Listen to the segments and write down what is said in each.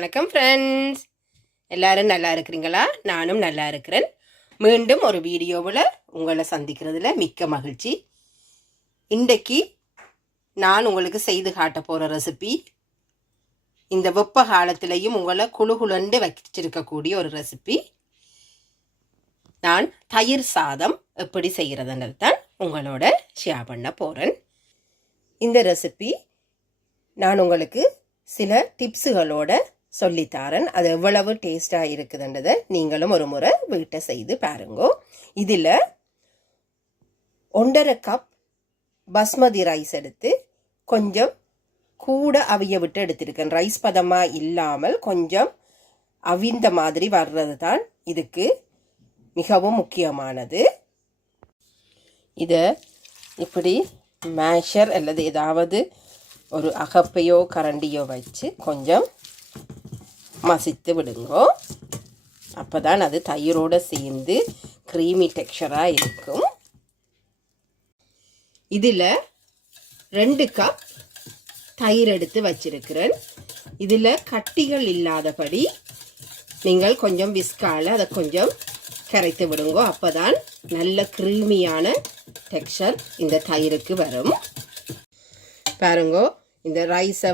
வணக்கம் ஃப்ரெண்ட்ஸ், எல்லாரும் நல்லா இருக்கிறீங்களா? நானும் நல்லா இருக்கிறேன். மீண்டும் ஒரு வீடியோவில் உங்களை சந்திக்கிறதுல மிக்க மகிழ்ச்சி. இன்றைக்கு நான் உங்களுக்கு செய்து காட்ட போகிற ரெசிபி இந்த வெப்ப காலத்திலையும் உங்களை குழுகுலண்டு வச்சிருக்கக்கூடிய ஒரு ரெசிபி. நான் தயிர் சாதம் எப்படி செய்கிறதுன்னு தான் உங்களோட ஷேர் பண்ண போகிறேன். இந்த ரெசிபி நான் உங்களுக்கு சில டிப்ஸுகளோட சொல்லித்தாரன். அது எவ்வளவு டேஸ்டாக இருக்குதுன்றதை நீங்களும் ஒரு முறை வீட்டை செய்து பாருங்க. இதில் 1.5 கப் பஸ்மதி ரைஸ் எடுத்து கொஞ்சம் கூட அவிய விட்டு எடுத்திருக்கேன். ரைஸ் பதமாக இல்லாமல் கொஞ்சம் அவிந்த மாதிரி வர்றது தான் இதுக்கு மிகவும் முக்கியமானது. இதை இப்படி மேஷர் அல்லது ஏதாவது ஒரு அகப்பையோ கரண்டியோ வச்சு கொஞ்சம் மசித்து விடுங்கோ. அப்போ தான் அது தயிரோடு சேர்ந்து க்ரீமி டெக்ஸ்சராக இருக்கும். இதில் 2 கப் தயிர் எடுத்து வச்சிருக்கிறேன். இதில் கட்டிகள் இல்லாதபடி நீங்கள் கொஞ்சம் விஸ்கால அதை கொஞ்சம் கரைத்து விடுங்கோ. அப்போ தான் நல்ல க்ரீமியான டெக்ஸ்சர் இந்த தயிருக்கு வரும். பாருங்கோ, இந்த ரைஸை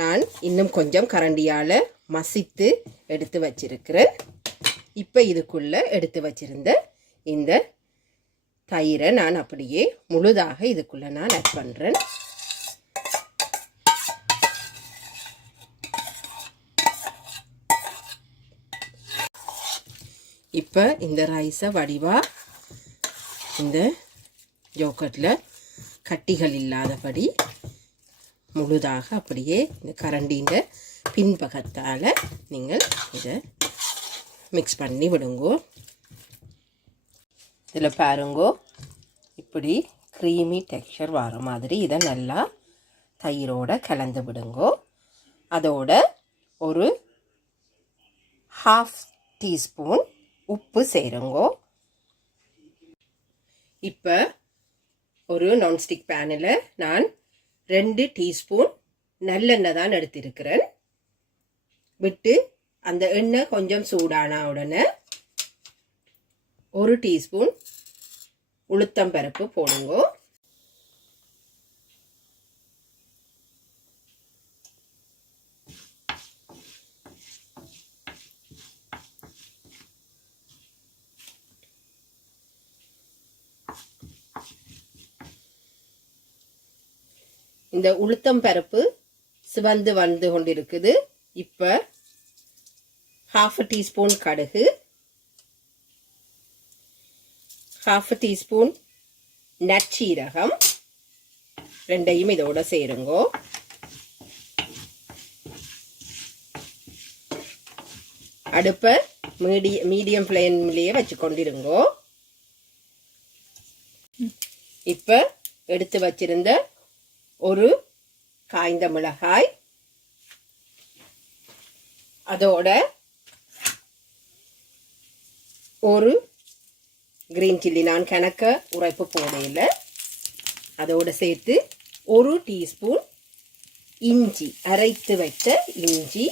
நான் இன்னும் கொஞ்சம் கரண்டியால் மசித்து எடுத்து வச்சிருக்கிறேன். இப்போ இதுக்குள்ளே எடுத்து வச்சிருந்த இந்த தயிரை நான் அப்படியே முழுதாக இதுக்குள்ளே நான் ஆட் பண்ணுறேன். இப்போ இந்த ரைஸை வடிவாக இந்த ஜோக்கட்டில் கட்டிகள் இல்லாதபடி முழுதாக அப்படியே இந்த கரண்டின்ற பின்பக்கத்தால் நீங்கள் இதை மிக்ஸ் பண்ணி விடுங்கோ. இதில் பாருங்கோ, இப்படி க்ரீமி டெக்ஸ்சர் வர மாதிரி இதை நல்லா தயிரோடு கலந்து விடுங்கோ. அதோட ஒரு 1/2 டீஸ்பூன் உப்பு சேருங்கோ. இப்போ ஒரு நான்ஸ்டிக் பேனில் நான் 2 டீஸ்பூன் நல்லெண்ணெய் தான் எடுத்திருக்கிறேன். விட்டு அந்த எண்ணெய் கொஞ்சம் சூடான உடனே 1 டீஸ்பூன் உளுத்தம்பருப்பு போடுங்கோ. இந்த உளுத்தம் பருப்பு சிவந்து வந்து கொண்டிருக்குது. இப்போ 1/2 டீஸ்பூன் கடுகு, 1/2 டீஸ்பூன் நற்சீரகம் ரெண்டையும் இதோட சேருங்கோ. அடுப்பை மீடியம் ஃப்ளேம்லேயே வச்சு கொண்டிருங்கோ. இப்போ எடுத்து வச்சிருந்த ஒரு காய்ந்த மிளகாய், அதோட ஒரு கிரீன் சில்லி, நான் கணக்க உரைப்பு போடையில் அதோட சேர்த்து 1 டீஸ்பூன் இஞ்சி, அரைத்து வைத்த இஞ்சி,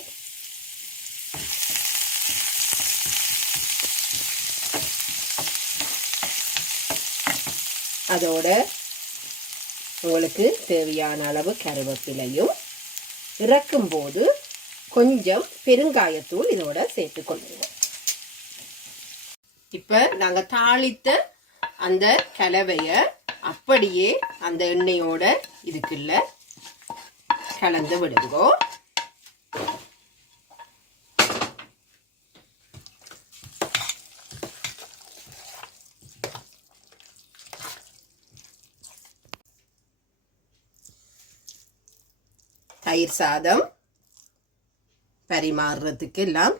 அதோட உங்களுக்கு தேவையான அளவு கருவேப்பிலையும், இறக்கும் போது கொஞ்சம் பெருங்காயத்தூள் இதோட சேர்த்துக்கொள்ளுங்க. இப்போ நாங்கள் தாளித்த அந்த கலவையை அப்படியே அந்த எண்ணெயோட இதுக்குள்ள கலந்து விடுங்கோ. தயிர் சாதம் பரிமாறுறதுக்கு எல்லாம்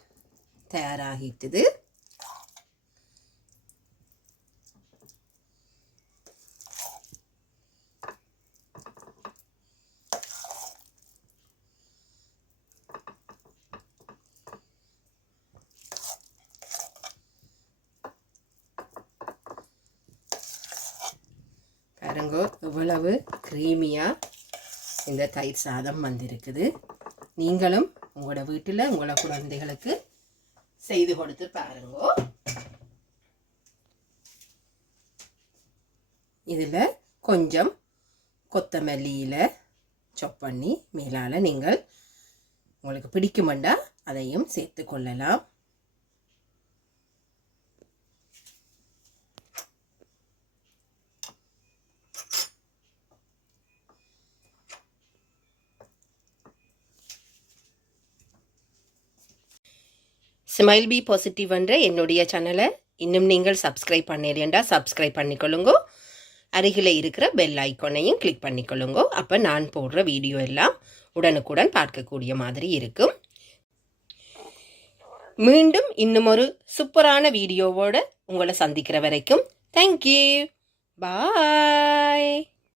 தயாராகிட்டுது. பாருங்க எவ்வளவு க்ரீமியாக இந்த தயிர் சாதம் வந்திருக்குது. நீங்களும் உங்களோட வீட்டில் உங்களோட குழந்தைகளுக்கு செய்து கொடுத்து பாருங்கோ. இதில் கொஞ்சம் கொத்தமல்லியில் சாப் பண்ணி மேலால் நீங்கள் உங்களுக்கு பிடிக்குமெண்டா அதையும் சேர்த்து கொள்ளலாம். ஸ்மைல் பி பாசிட்டிவ் என்ற என்னுடைய சேனலை இன்னும் நீங்கள் சப்ஸ்கிரைப் பண்ணலையண்டா சப்ஸ்கிரைப் பண்ணிக்கொள்ளுங்க. அருகில் இருக்கிற பெல் ஐக்கானையும் கிளிக் பண்ணிக்கொள்ளுங்க. அப்போ நான் போடுற வீடியோ எல்லாம் உடனுக்குடன் பார்க்கக்கூடிய மாதிரி இருக்கும். மீண்டும் இன்னும் ஒரு சூப்பரான வீடியோவோடு உங்களை சந்திக்கிற வரைக்கும் தேங்க்யூ, பாய்.